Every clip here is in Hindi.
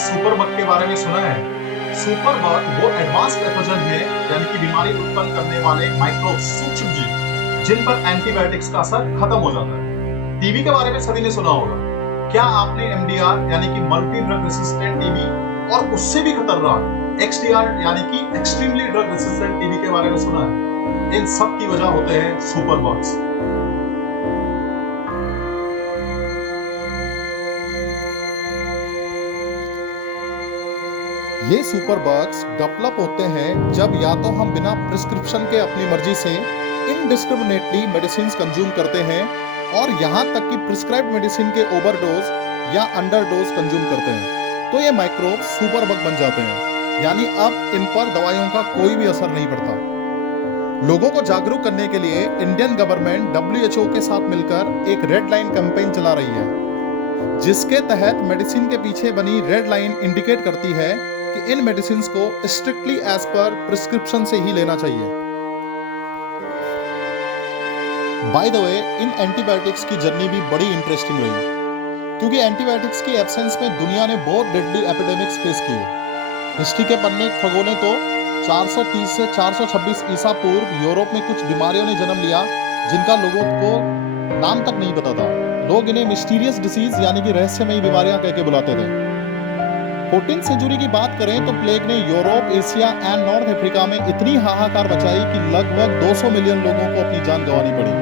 सुपर बग के बारे में सुना है? सुपर बग वो एडवांस पैथोजन है, यानी कि बीमारी उत्पन्न करने वाले माइक्रो सूक्ष्म जीव जिन पर एंटीबायोटिक्स का असर खत्म हो जाता है। टीबी के बारे में सभी ने सुना होगा। क्या आपने एमडीआर यानी कि मल्टी ड्रग रेसिस्टेंट टीबी और उससे भी खतरनाक एक्सडीआर यानी कि एक्सट्रीमली ड्रग रेसिस्टेंट टीबी के बारे में सुना है? इन सब की वजह होते हैं सुपर बग्स। ये सुपर बग्स डेवलप होते हैं जब या तो हम बिना प्रिस्क्रिप्शन के अपनी मर्जी से इनडिस्क्रिमिनेटली मेडिसिन कंज्यूम करते हैं और यहाँ तक कि प्रिस्क्राइब्ड मेडिसिन के ओवरडोज या अंडरडोज कंज्यूम करते हैं, तो ये माइक्रोब सुपर बग बन जाते हैं। यानी अब इन पर दवाइयों का कोई भी असर नहीं पड़ता। लोगों को जागरूक करने के लिए इंडियन गवर्नमेंट डब्ल्यूएचओ के साथ मिलकर एक रेड लाइन कैंपेन चला रही है, जिसके तहत मेडिसिन के पीछे बनी रेड लाइन इंडिकेट करती है कि इन मेडिसिन को स्ट्रिक्टली एज पर प्रिस्क्रिप्शन से ही लेना चाहिए। By the way, in antibiotics की जर्नी भी बड़ी इंटरेस्टिंग रही, क्योंकि एंटीबायोटिक्स की एब्सेंस में दुनिया ने बहुत डेडली एपिडेमिक्स फेस किए। हिस्ट्री के पन्ने खगोले तो 430 से 426 ईसा पूर्व यूरोप में कुछ बीमारियों ने जन्म लिया जिनका लोगों को नाम तक नहीं पता था। लोग इन्हें मिस्टीरियस डिसीज यानी कि रहस्यमयी बीमारियां कह के बुलाते थे। 14th सेंचुरी की बात करें तो प्लेग ने Europe, Asia and north Africa में इतनी हाहाकार मचाई कि लगभग 200 मिलियन लोगों को अपनी जान गंवानी पड़ी।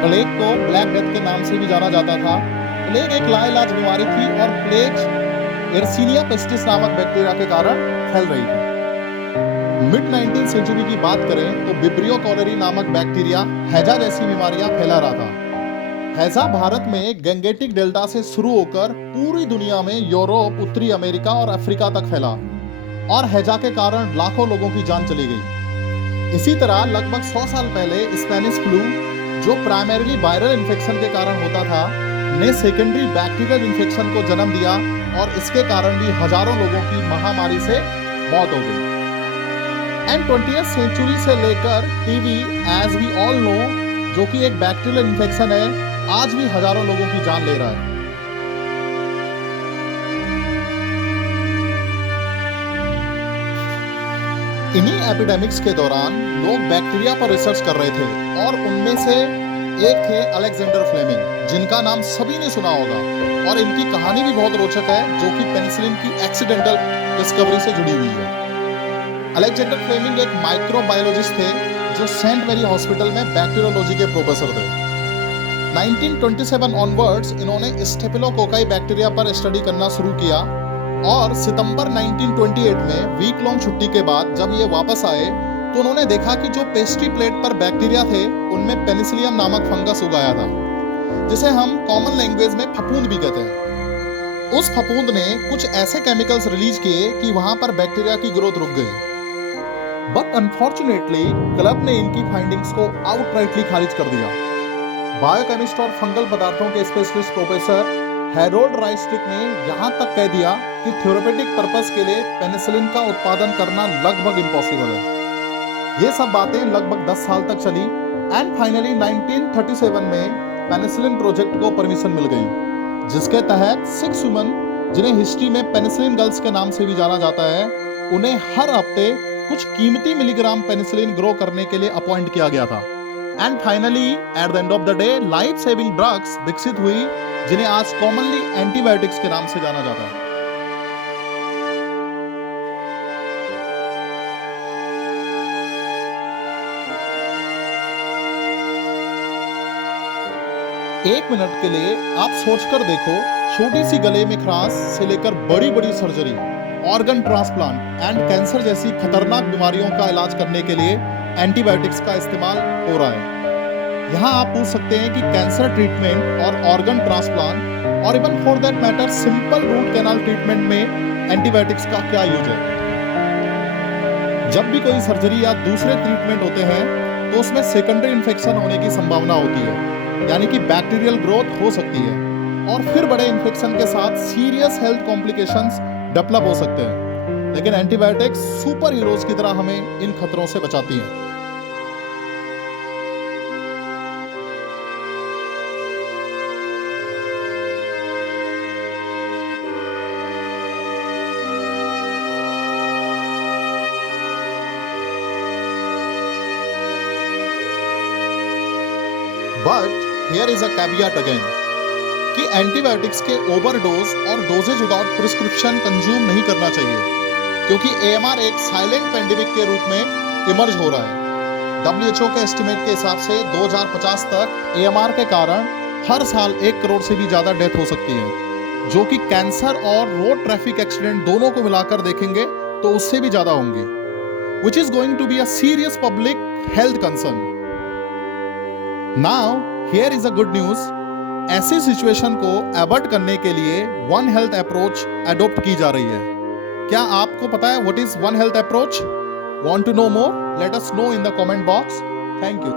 प्लेग को ब्लैक डेथ के नाम से भी जाना जाता था। प्लेग एक लाइलाज बीमारी थी और प्लेग एर्सिनिया पेस्टिस नामक बैक्टीरिया के कारण फैल रही थी। मिड 19th सेंचुरी की बात करें तो विब्रियो कॉलेरी नामक बैक्टीरिया हैजा जैसी बीमारियां फैला रहा था। हैजा भारत में गैंगेटिक डेल्टा से शुरू होकर पूरी दुनिया में यूरोप, उत्तरी अमेरिका और अफ्रीका तक फैला और हैजा के कारण लाखों लोगों की जान चली गई। इसी तरह लगभग 100 साल पहले स्पेनिश फ्लू, जो प्राइमरीली वायरल इन्फेक्शन के कारण होता था, ने सेकेंडरी बैक्टीरियल इन्फेक्शन को जन्म दिया और इसके कारण भी हजारों लोगों की महामारी से मौत हो गई। एंड 20th सेंचुरी से लेकर TB, as we all know, जो कि एक बैक्टीरियल इन्फेक्शन है, आज भी हजारों लोगों की जान ले रहा है। इन्हीं एपिडेमिक्स के दौरान लोग बैक्टीरिया पर रिसर्च कर रहे थे और उनमें से एक थे अलेक्जेंडर फ्लेमिंग, जिनका नाम सभी ने सुना होगा और इनकी कहानी भी बहुत रोचक है, जो कि पेनिसिलिन की एक्सीडेंटल डिस्कवरी से जुड़ी हुई है। अलेक्जेंडर फ्लेमिंग एक माइक्रोबायोलॉजिस्ट थे जो सेंट मैरी हॉस्पिटल में बैक्टीरियोलॉजी के प्रोफेसर थे। 1927 ऑनवर्ड्स इन्होंने स्टेफिलोकोकाई बैक्टीरिया पर स्टडी करना शुरू किया और सितंबर 1928 में वीक लॉन्ग छुट्टी के बाद जब ये वापस आए तो उन्होंने देखा कि जो पेस्ट्री प्लेट पर बैक्टीरिया थे उनमें पेनिसिलियम नामक फंगस उगाया था, जिसे हम कॉमन लैंग्वेज में फफूंद भी कहते हैं। उस फफूंद ने कुछ ऐसे केमिकल्स रिलीज किए कि वहां पर बैक्टीरिया की ग्रोथ रुक गई। बट अनफॉर्चुनेटली क्लब ने इनकी फाइंडिंग्स को आउटराइटली खारिज कर दिया। बायोकेमिस्ट और फंगल पदार्थों के स्पेशलिस्ट प्रोफेसर हैरोल्ड राइस्ट्रिक ने यहां तक कह दिया कि थ्योरेपेटिक पर्पस के लिए पेनिसिलिन का उत्पादन करना लगभग इम्पॉसिबल है। ये सब बातें लगभग 10 साल तक चली एंड फाइनली 1937 में पेनिसिलिन प्रोजेक्ट को परमिशन मिल गई, जिसके तहत 6 वुमेन, जिन्हें हिस्ट्री में पेनिसिलिन गर्ल्स के नाम से भी जाना जाता है, उन्हें हर हफ्ते कुछ कीमती मिलीग्राम पेनिसिलिन ग्रो करने के लिए अपॉइंट किया गया था। And finally at the end of the day life saving drugs विकसित हुई, जिन्हें आज कॉमनली एंटीबायोटिक्स के नाम से जाना जाता है। एक मिनट के लिए आप सोचकर देखो, छोटी सी गले में खराश से लेकर बड़ी बड़ी surgery, organ transplant and cancer जैसी खतरनाक बीमारियों का इलाज करने के लिए एंटीबायोटिक्स का इस्तेमाल हो रहा है। यहाँ आप पूछ सकते हैं कि कैंसर ट्रीटमेंट और ऑर्गन ट्रांसप्लांट और even for that matter simple root canal treatment में एंटीबायोटिक्स का क्या यूज है। जब भी कोई सर्जरी या दूसरे ट्रीटमेंट होते हैं तो उसमें सेकेंडरी इन्फेक्शन होने की संभावना होती है, यानी कि बैक्टीरियल ग्रोथ हो सकती है और फिर बड़े इन्फेक्शन के साथ सीरियस हेल्थ कॉम्प्लिकेशंस डेवलप हो सकते हैं। लेकिन एंटीबायोटिक्स सुपर हीरोज की तरह हमें इन खतरों से बचाती हैं। But here is a caveat again कि एंटीबायोटिक्स के ओवरडोज और डोजेज विदाउट प्रिस्क्रिप्शन कंज्यूम नहीं करना चाहिए, क्योंकि AMR एक साइलेंट पेंडेमिक के रूप में इमर्ज हो रहा है। WHO के एस्टिमेट के हिसाब से 2050 तक AMR के कारण हर साल 1 करोड़ से भी ज़्यादा डेथ हो सकती है, जो कि कैंसर और रोड ट्रैफिक एक्सीडेंट दोनों को मिलाकर देखेंगे तो उससे भी ज़्यादा होंगी, which is going to be a serious public health concern. Now, here is a good news. ऐसी सिचुएशन को अवॉइड करने के लिए वन हेल्थ अप्रोच अडॉप्ट की जा रही है। क्या आपको पता है what is one health approach? Want to know more? Let us know in the comment box. Thank you.